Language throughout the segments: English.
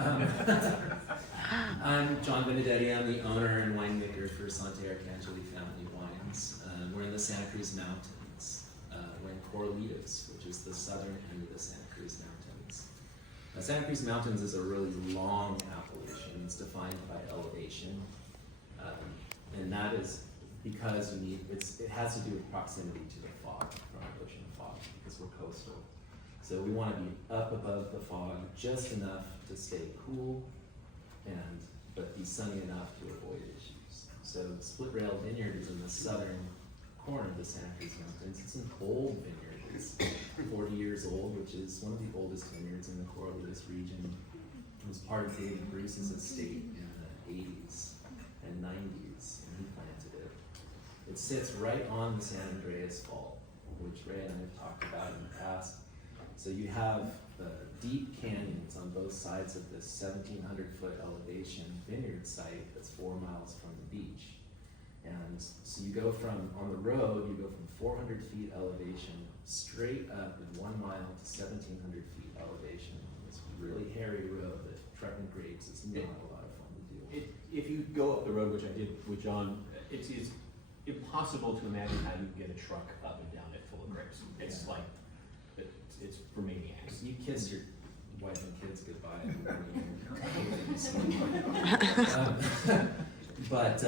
I'm John Benedetti. I'm the owner and winemaker for Sante Arcangeli Family Wines. We're in the Santa Cruz Mountains. We're in Corralitos, which is the southern end of the Santa Cruz Mountains. Santa Cruz Mountains is a really long appellation. It's defined by elevation, and that is because it has to do with proximity to the fog, from the ocean fog, because we're coastal. So we want to be up above the fog just enough to stay cool, but be sunny enough to avoid issues. So Split Rail Vineyard is in the southern corner of the Santa Cruz Mountains. It's an old vineyard. It's 40 years old, which is one of the oldest vineyards in the Corralitos region. It was part of David Bruce's estate in the 80s and 90s, and he planted it. It sits right on the San Andreas Fault, which Ray and I have talked about in the past. So you have deep canyons on both sides of this 1,700-foot elevation vineyard site that's 4 miles from the beach. And so you go on the road, you go from 400 feet elevation straight up in 1 mile to 1,700 feet elevation. It's a really hairy road that trucking grapes is not a lot of fun to do. If you go up the road, which I did with John, it's impossible to imagine how you get a truck up and down it full of grapes. It's like, it's for maniacs. You kiss your wife and kids goodbye. But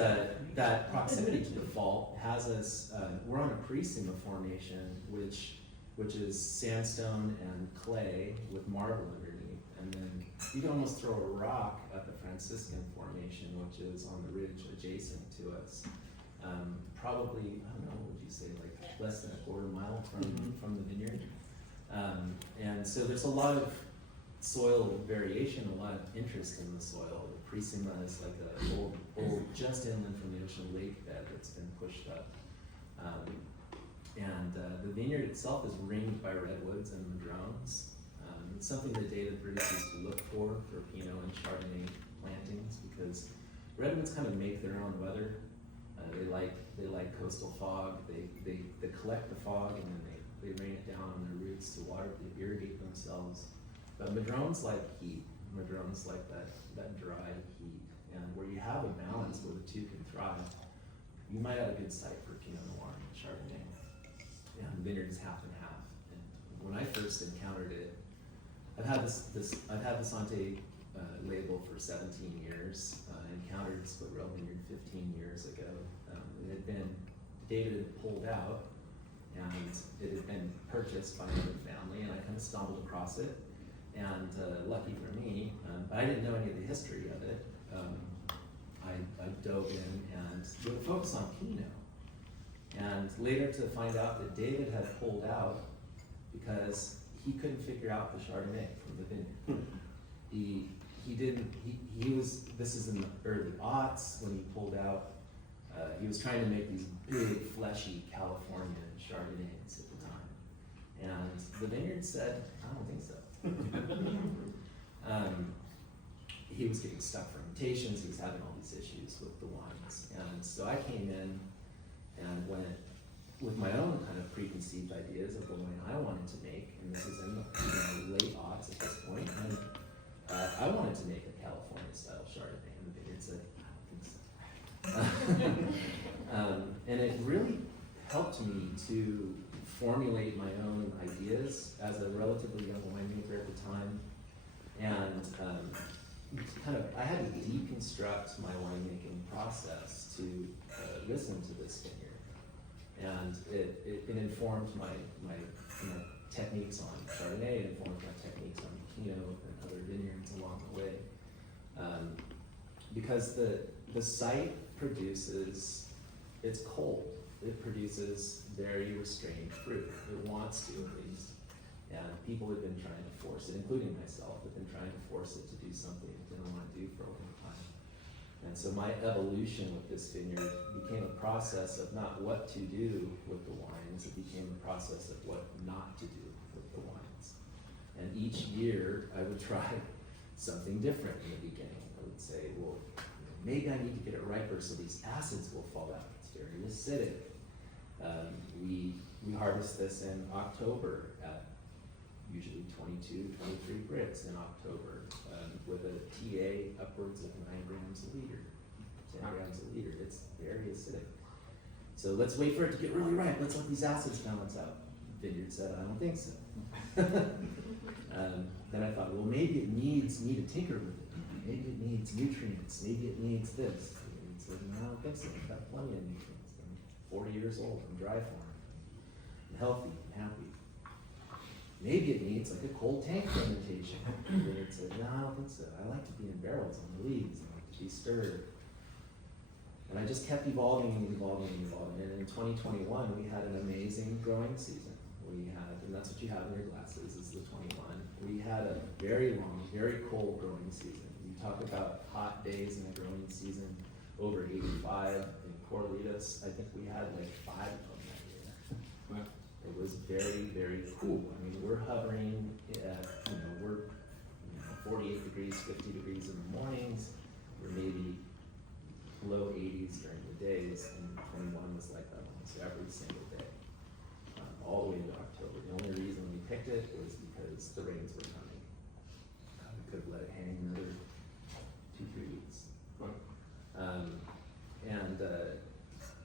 that proximity to the fault has us, we're on a Carissima formation, which is sandstone and clay with marble underneath. And then you can almost throw a rock at the Franciscan formation, which is on the ridge adjacent to us. Probably, I don't know, what would you say, like less than a quarter mile from the vineyard. And so there's a lot of soil variation, a lot of interest in the soil. The Carissima is like an old, just inland from the ocean lake bed that's been pushed up. The vineyard itself is ringed by redwoods and madrones. It's something that David Bruce used to look for Pinot and Chardonnay plantings, because redwoods kind of make their own weather. They like coastal fog. They collect the fog and then they rain it down on their roots to water, they irrigate themselves. But madrones like heat. Madrones like that dry heat. And where you have a balance where the two can thrive, you might have a good site for Pinot Noir and Chardonnay. And the vineyard is half and half. And when I first encountered it, I've had the Sante label for 17 years. I encountered Split Rail Vineyard 15 years ago. David had pulled out, and it had been purchased by another family, and I kind of stumbled across it. And lucky for me, but I didn't know any of the history of it. I dove in and with a focus on Pinot. And later to find out that David had pulled out because he couldn't figure out the Chardonnay from the vineyard. This is in the early aughts when he pulled out. He was trying to make these big, fleshy California Chardonnays at the time. And the vineyard said, I don't think so. He was getting stuck fermentations, he was having all these issues with the wines. And so I came in and went with my own kind of preconceived ideas of the wine I wanted to make, and this is in the late aughts at this point, and I wanted to make a California style Chardonnay, and the vineyard said, I don't think so. And it really helped me to formulate my own ideas as a relatively young winemaker at the time, and I had to deconstruct my winemaking process to listen to this vineyard, and it informed my techniques on Chardonnay, it informed my techniques on Pinot and other vineyards along the way, because the site produces, it's cold. It produces very restrained fruit. It wants to, at least. And people have been trying to force it, including myself, have been trying to force it to do something it didn't want to do for a long time. And so my evolution with this vineyard became a process of not what to do with the wines, it became a process of what not to do with the wines. And each year I would try something different in the beginning. I would say, well, maybe I need to get it riper so these acids will fall out. It's very acidic. We harvest this in October at usually 22, 23 Brits in October with a APA upwards of 9 grams a liter, 10 grams a liter. It's very acidic. So let's wait for it to get really ripe. Let's let these acids balance out. Vineyard said, I don't think so. Then I thought, well, maybe it needs me to tinker with it. Maybe it needs nutrients. Maybe it needs this. And he said, no, I don't think so. I've got plenty of nutrients. I'm 40 years old. I'm dry farm. I'm healthy. I'm happy. Maybe it needs like a cold tank fermentation. And it said, no, I don't think so. I like to be in barrels on the leaves. I like to be stirred. And I just kept evolving and evolving and evolving. And in 2021, we had an amazing growing season. We had, and that's what you have in your glasses, is the 21. We had a very long, very cold growing season. You talk about hot days in the growing season, over 85 in Corralitos. I think we had like 5 of them that year. Wow. It was very, very cool. I mean, we're hovering at, we're 48 degrees, 50 degrees in the mornings. We're maybe low 80s during the days, and 21 was like that almost every single day, all the way into October. The only reason we picked it was because the rains were coming. We could have let it hang another 2-3 weeks.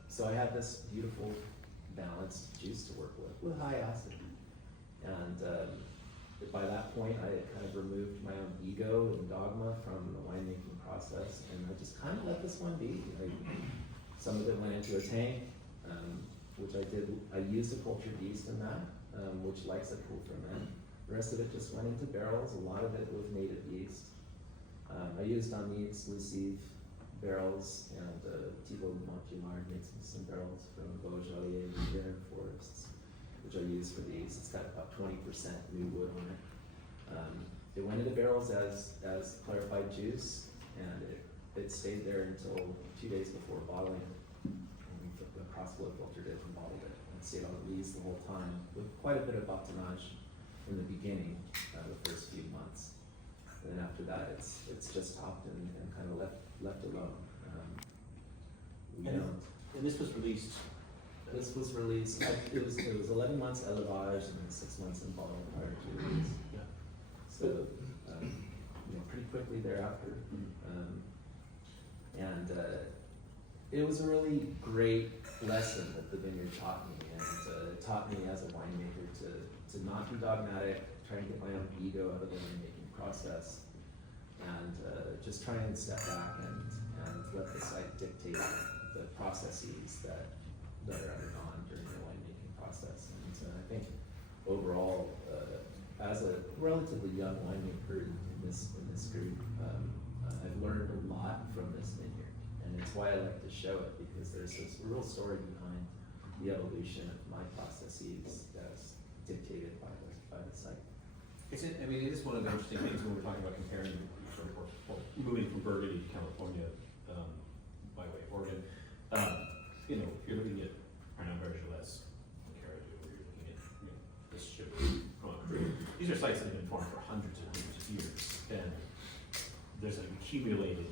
So I had this beautiful balanced juice to work with high acid. And by that point, I had kind of removed my own ego and dogma from the winemaking process, and I just kind of let this one be. Some of it went into a tank, which I did. I used a cultured yeast in that, which likes a cool ferment. The rest of it just went into barrels. A lot of it was native yeast. I used Amides Lucif barrels, and Thibaut Montimard makes me some barrels from Beaujolais and Barren Forests, which I use for these. It's got about 20% new wood on it. It went into barrels as clarified juice, and it stayed there until 2 days before bottling. And we took the crossflow, filtered it, and bottled it, and stayed on the lees the whole time, with quite a bit of bottomage in the beginning, the first few months. And then after that, it's just stopped and kind of left alone. And this was released. This was released. It was 11 months élevage and then 6 months in bottle prior to release. Yeah. So pretty quickly thereafter, and it was a really great lesson that the vineyard taught me, and it taught me as a winemaker to not be dogmatic, try and get my own ego out of the winemaking process, and just try and step back and let the site dictate the processes that are undergone during the winemaking process. And so I think overall, as a relatively young winemaker in this group, I've learned a lot from this vineyard, and it's why I like to show it, because there's this real story behind the evolution of my processes as dictated by the site. It is one of the interesting things when we're talking about comparing moving from Burgundy to California by way of Oregon. If you're looking at Pinot Noir, Carrot, or you're looking at this ship from a crew, these are sites that have been farmed for hundreds and hundreds of years, and there's an accumulated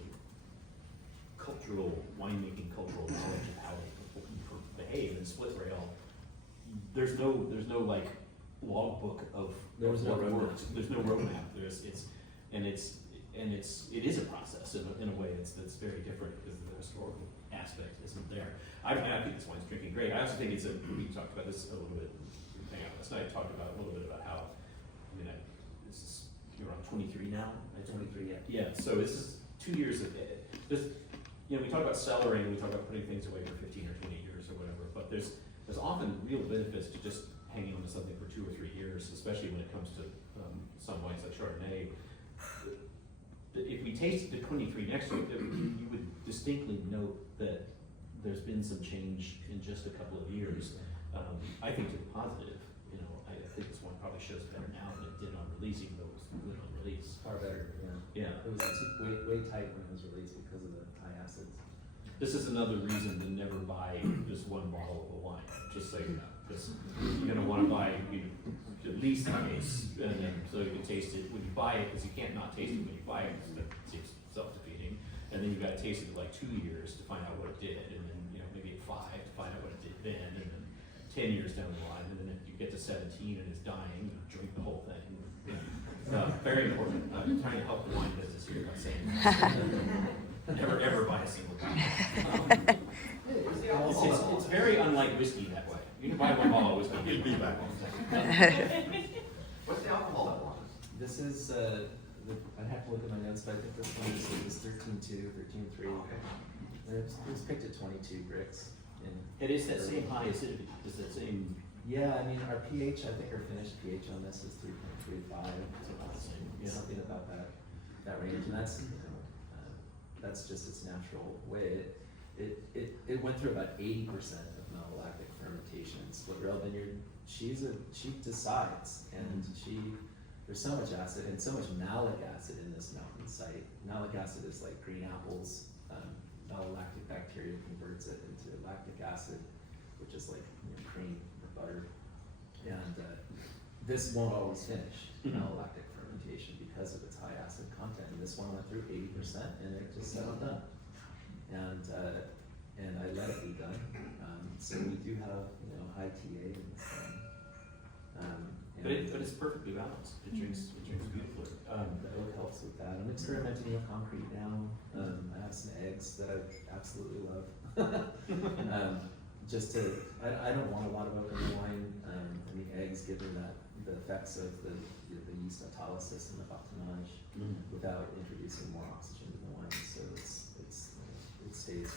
winemaking cultural knowledge of how to behave in split rail. There's no like logbook of what works. There's no roadmap. It is a process in a way that's very different, because the historical aspect isn't there. I think this wine's drinking great. I also think we talked about this a little bit. Hang out last night. Talked about a little bit about how you're on 23 now. 23, yeah. Yeah. So this is 2 years of it. We talk about cellaring. We talk about putting things away for 15 or 20 years or whatever. But there's often real benefits to just hanging on to something for 2 or 3 years, especially when it comes to some wines like Chardonnay. If we tasted the 23 next to it, you would distinctly note that there's been some change in just a couple of years. I think to the positive. I think this one probably shows better now than it did on release, even though it was good on release. Far better, yeah. Yeah. It was way tight when it was released because of the high acids. This is another reason to never buy just one bottle of a wine. Just so you know, because you're going to want to buy at least a case, and then so you can taste it when you buy it, because you can't not taste it when you buy it, because it seems self-defeating. And then you got to taste it for like 2 years to find out what it did, and then maybe at 5 to find out what it did then, and then 10 years down the line, and then if you get to 17 and it's dying, drink the whole thing. Very important. I'm trying to help the wine business here by saying Never ever buy a single bottle. It's very unlike whiskey that way. You can buy one bottle of whiskey and you'll be back on. What's the alcohol that one? This is, I'd have to look at my notes, but I think this one is 13.2, 13.3. It was picked at 22 bricks. It is that same high acidity. It's that same. Yeah, I mean, our pH, I think our finished pH on this is 3.35. It's about the same. Yeah. Something about that range, and that's, that's just its natural way. It went through about 80% of malolactic fermentation. Split rail vineyard, she decides, and there's so much acid and so much malic acid in this mountain site. Malic acid is like green apples. Malolactic bacteria converts it into lactic acid, which is like cream or butter. And this won't always finish malolactic fermentation because of its high acid content. And this one went through 80%, and it just settled done. And I let it be done. So we do have high TA in this one. But it's perfectly balanced. It drinks beautifully. The oak helps with that. I'm experimenting with concrete now. I have some eggs that I absolutely love. I don't want a lot of oak in the wine, and the eggs give me the effects of the yeast autolysis and the baptonnage without introducing more oxygen to the wine. So it stays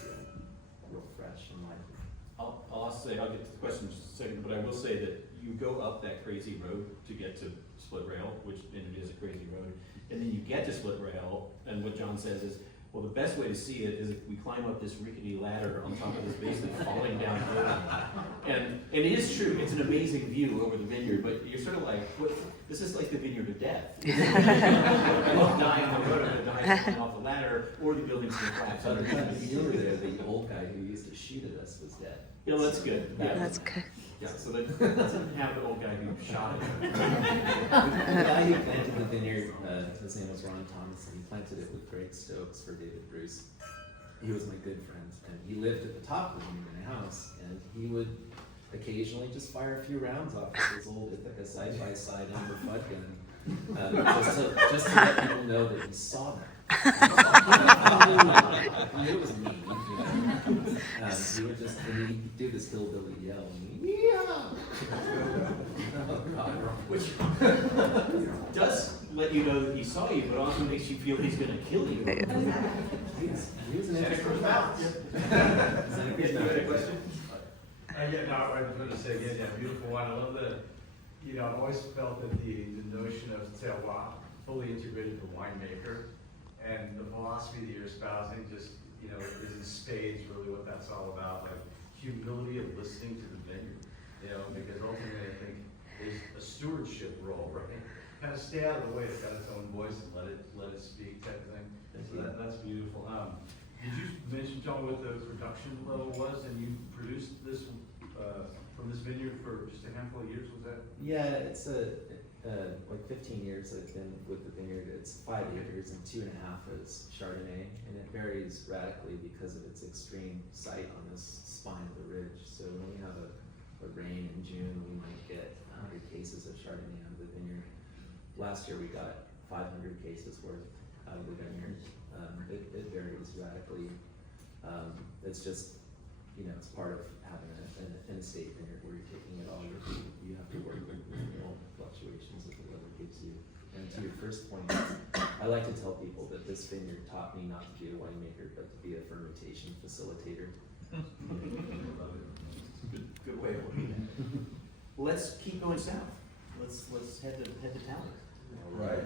real fresh and lively. I'll get to the question in just a second, but I will say that you go up that crazy road to get to split rail, which it is a crazy road, and then you get to split rail, and what John says is, well, the best way to see it is if we climb up this rickety ladder on top of this basement, falling down hill. And it is true, it's an amazing view over the vineyard, but you're sort of like, what? This is like the vineyard of death. I love dying on the road, I'm gonna die falling off the ladder, or the building's gonna collapse By the underneath time me. you were there, the old guy who used to shoot at us was dead. Yeah, that's good. Yeah. That's good. Yeah, so that doesn't have the old guy who shot it. The guy who planted the vineyard, his name was Ron Thomas, and he planted it with Greg Stokes for David Bruce. He was my good friend, and he lived at the top of the vineyard in a house, and he would occasionally just fire a few rounds off of his old Ithaca side-by-side Ember Fudd gun, just to let people know that he saw them. I knew it was me. He would just, and he'd do this hillbilly yell, and Which does let you know that he saw you, but also makes you feel he's going to kill you. he was an interesting Mountain. You had a question? Yeah, no, I was going to say again, yeah, beautiful wine. I love that. I've always felt that the notion of terroir, fully integrated the winemaker, and the philosophy that you're espousing just, is in spades really what that's all about. Like humility of listening to the vineyard, because ultimately I think there's a stewardship role, right? Kind of stay out of the way. It's got its own voice and let it speak type of thing. So that's beautiful. Did you mention, John, what the production level was, and you produced this from this vineyard for just a handful of years? Was that? Yeah, it's like 15 years I've been with the vineyard. It's 5 acres and 2.5 is Chardonnay, and it varies radically because of its extreme site on this spine of the ridge. So when we have a rain in June, we might get 100 cases of Chardonnay out of the vineyard. Last year we got 500 cases worth out of the vineyard. It varies radically. It's just, it's part of having an estate vineyard where you're taking it all. You have to work with fluctuations that the weather gives you. And to your first point, I like to tell people that this vineyard taught me not to be a winemaker, but to be a fermentation facilitator. Good way of looking at it. Let's keep going south. Let's head to Tallinn. All right.